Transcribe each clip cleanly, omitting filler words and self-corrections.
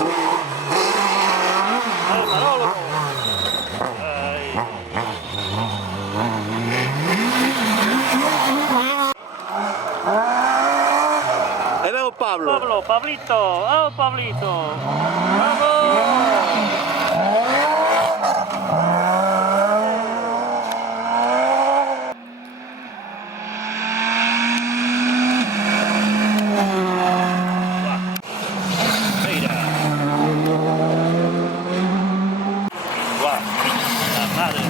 ¡El Manolo! Ahí. Ahí veo Pablo. Pablito, ¡oh, Pablito! ¡Vamos! Mira. ¡Guau! ¡La madre!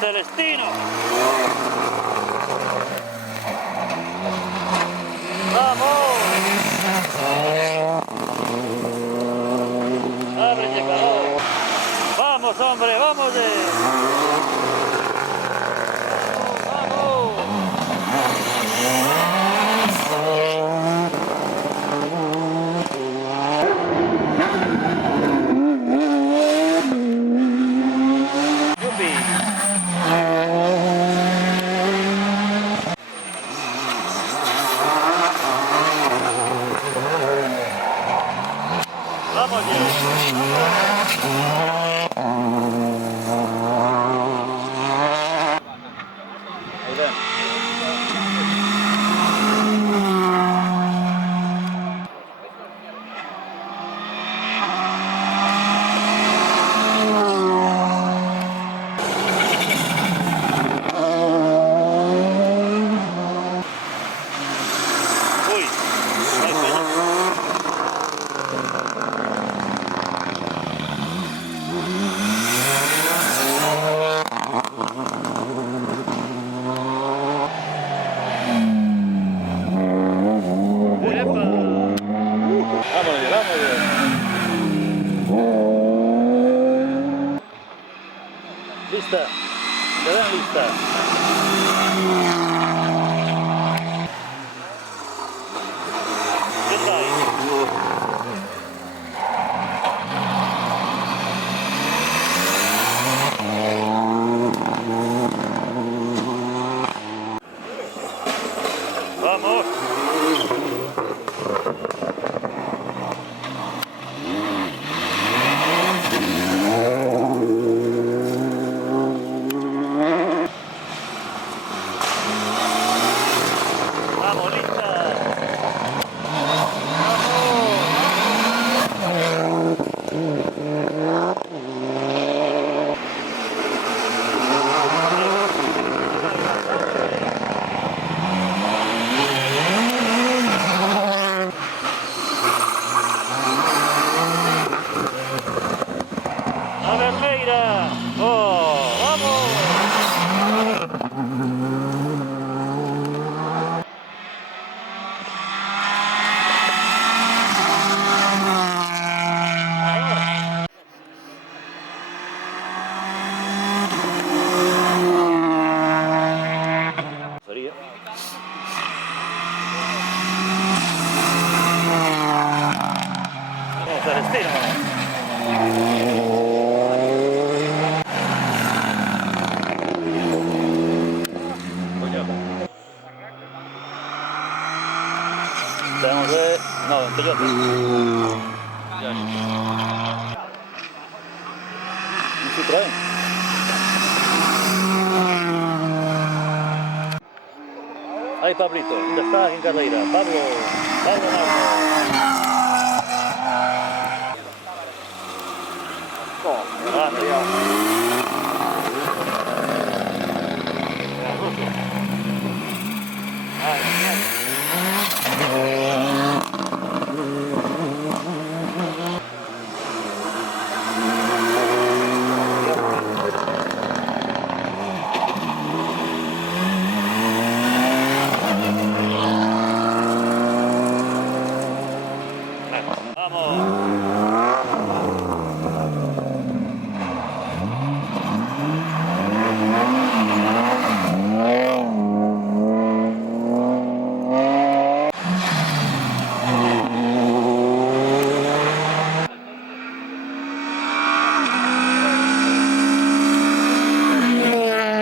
Celestino. ¡Vamos! ¡Ábrete, calor! ¡Vamos, hombre! ¡Vamos! ¡Vamos! ¡Yupi! ¡Vamos, uy, ay, pena. ¡Epa! Vámonos, vámonos. Lista, te dan lista. ¿Qué tal? Vamos. Vamos, lista. A ver, Meira. ¡Oh! ¡Vamos! Sería. Vamos, Celestino. Tenemos de... No, en Toyota. Un Citroën. Ahí Pablito, ¿dónde estás en carrera? Pablo, Pablo Marco. Grande, ya.